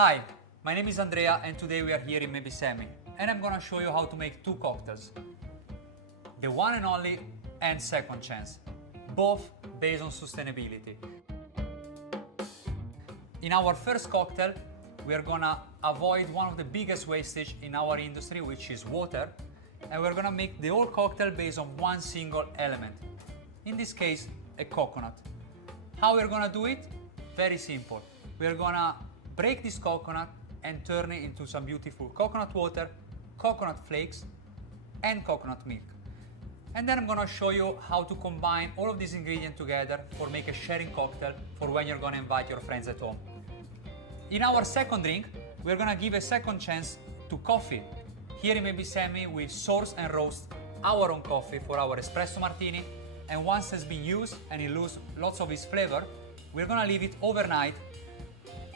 Hi, my name is Andrea and today we are here in Maybe Sammy and I'm gonna show you how to make two cocktails. The one and only and second chance, both based on sustainability. In our first cocktail, we are gonna avoid one of the biggest wastage in our industry, which is water, and we're gonna make the whole cocktail based on one single element. In this case, a coconut. How we're gonna do it? Very simple. We're gonna break this coconut and turn it into some beautiful coconut water, coconut flakes, and coconut milk. And then I'm gonna show you how to combine all of these ingredients together for make a sharing cocktail for when you're gonna invite your friends at home. In our second drink, we're gonna give a second chance to coffee. Here in Maybe Sammy, we source and roast our own coffee for our espresso martini, and once it's been used and it loses lots of its flavor, we're gonna leave it overnight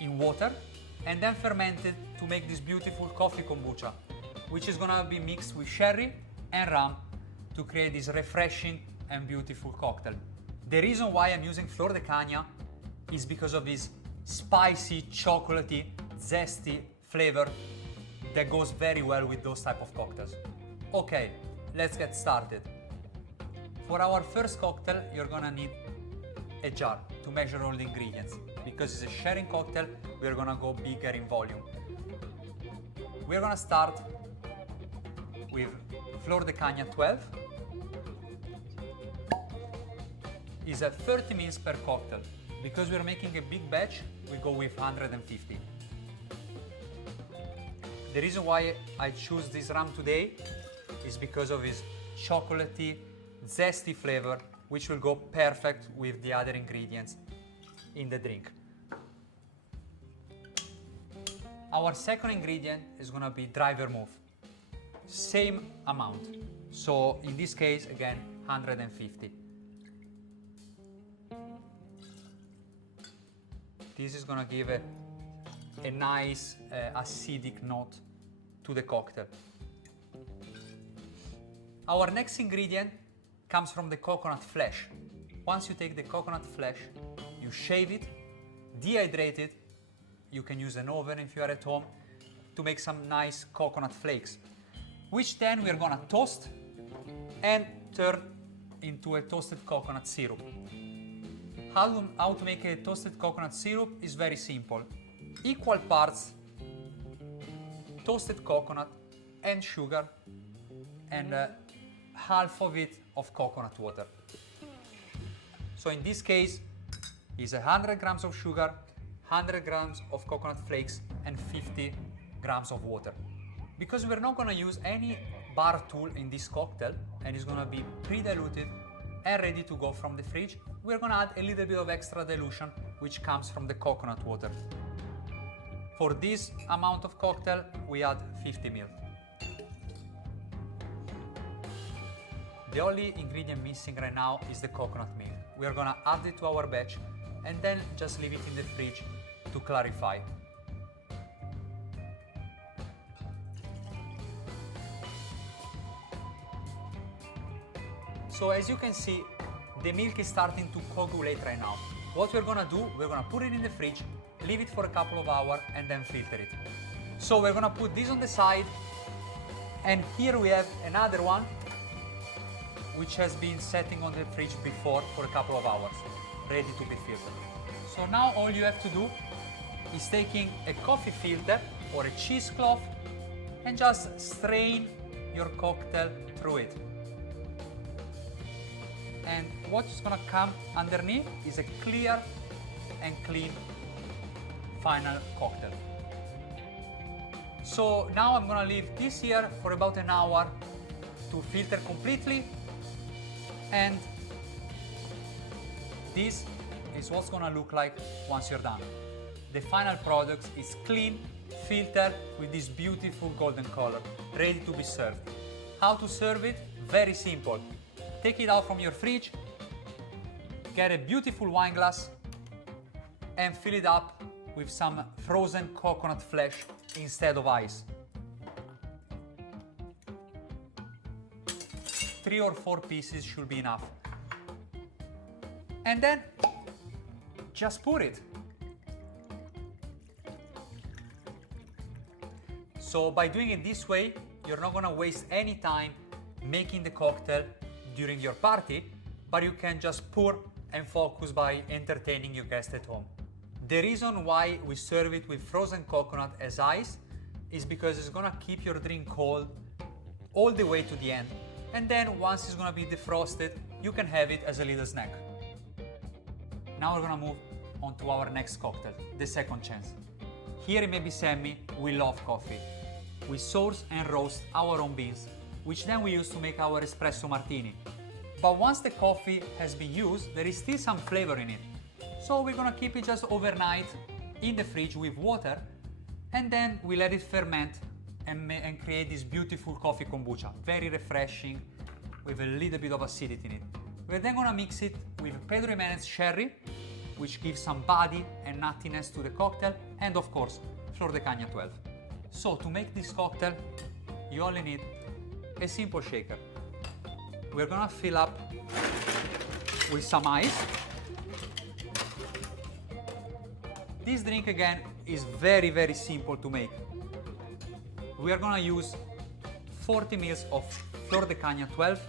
in water and then fermented to make this beautiful coffee kombucha, which is gonna be mixed with sherry and rum to create this refreshing and beautiful cocktail. The reason why I'm using Flor de Caña is because of this spicy, chocolatey, zesty flavor that goes very well with those type of cocktails. Okay, let's get started. For our first cocktail, you're gonna need a jar to measure all the ingredients. Because it's a sharing cocktail, we're gonna go bigger in volume. We're gonna start with Flor de Caña 12. It's a 30 ml per cocktail. Because we're making a big batch, we go with 150. The reason why I choose this rum today is because of its chocolatey, zesty flavor, which will go perfect with the other ingredients in the drink. Our second ingredient is gonna be dry vermouth. Same amount. So in this case, again, 150. This is gonna give a nice acidic note to the cocktail. Our next ingredient comes from the coconut flesh. Once you take the coconut flesh, you shave it, dehydrate it. You can use an oven if you are at home to make some nice coconut flakes, which then we're gonna toast and turn into a toasted coconut syrup. How to make a toasted coconut syrup is very simple. Equal parts toasted coconut and sugar, and half of it of coconut water. So in this case, it's 100 grams of sugar, 100 grams of coconut flakes, and 50 grams of water. Because we're not gonna use any bar tool in this cocktail, and it's gonna be pre-diluted and ready to go from the fridge, we're gonna add a little bit of extra dilution, which comes from the coconut water. For this amount of cocktail, we add 50 ml. The only ingredient missing right now is the coconut milk. We are gonna add it to our batch and then just leave it in the fridge to clarify. So as you can see, the milk is starting to coagulate right now. What we're gonna do, we're gonna put it in the fridge, leave it for a couple of hours and then filter it. So we're gonna put this on the side, and here we have another one which has been setting on the fridge before for a couple of hours, ready to be filtered. So now all you have to do is taking a coffee filter or a cheesecloth and just strain your cocktail through it. And what's gonna come underneath is a clear and clean final cocktail. So now I'm gonna leave this here for about an hour to filter completely, and this is what's gonna look like once you're done. The final product is clean, filtered with this beautiful golden color, ready to be served. How to serve it? Very simple. Take it out from your fridge, get a beautiful wine glass, and fill it up with some frozen coconut flesh instead of ice. 3 or 4 pieces should be enough. And then just pour it. So by doing it this way, you're not gonna waste any time making the cocktail during your party, but you can just pour and focus by entertaining your guests at home. The reason why we serve it with frozen coconut as ice is because it's gonna keep your drink cold all the way to the end, and then once it's gonna be defrosted, you can have it as a little snack. Now we're gonna move on to our next cocktail, the second chance. Here in Maybe Sammy, we love coffee. We source and roast our own beans, which then we use to make our espresso martini. But once the coffee has been used, there is still some flavor in it. So we're gonna keep it just overnight in the fridge with water, and then we let it ferment and create this beautiful coffee kombucha. Very refreshing, with a little bit of acidity in it. We're then gonna mix it with Pedro Jimenez sherry, which gives some body and nuttiness to the cocktail, and of course, Flor de Caña 12. So to make this cocktail, you only need a simple shaker. We're gonna fill up with some ice. This drink again is very, very simple to make. We are gonna use 40 ml of Flor de Caña 12,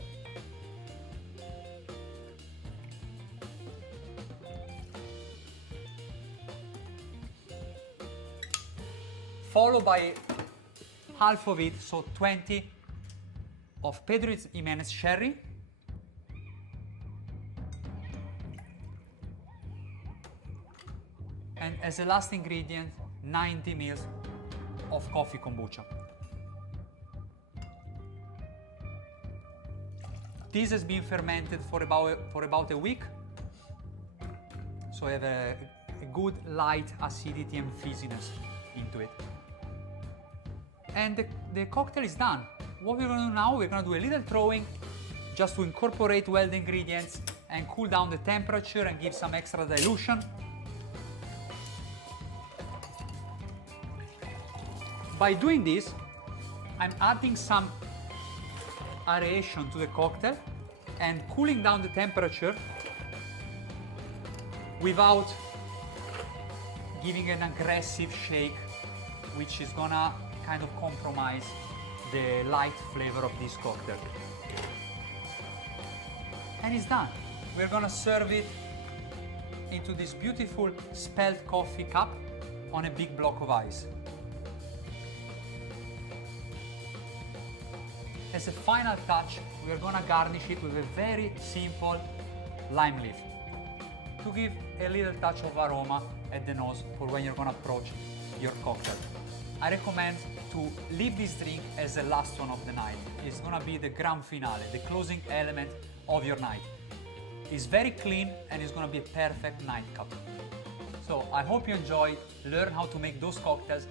followed by half of it, so 20 of Pedro Jimenez sherry, and as a last ingredient, 90 ml of coffee kombucha. This has been fermented for about a week, so you have a good light acidity and fizziness into it. And the cocktail is done. What we're gonna do now, we're gonna do a little throwing just to incorporate well the ingredients and cool down the temperature and give some extra dilution. By doing this, I'm adding some aeration to the cocktail and cooling down the temperature without giving an aggressive shake, which is gonna kind of compromise the light flavor of this cocktail. And it's done. We're gonna serve it into this beautiful spelled coffee cup on a big block of ice. As a final touch, we're gonna garnish it with a very simple lime leaf to give a little touch of aroma at the nose for when you're gonna approach your cocktail. I recommend to leave this drink as the last one of the night. It's gonna be the grand finale, the closing element of your night. It's very clean and it's gonna be a perfect nightcap. So I hope you enjoy, learn how to make those cocktails,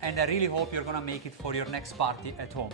and I really hope you're gonna make it for your next party at home.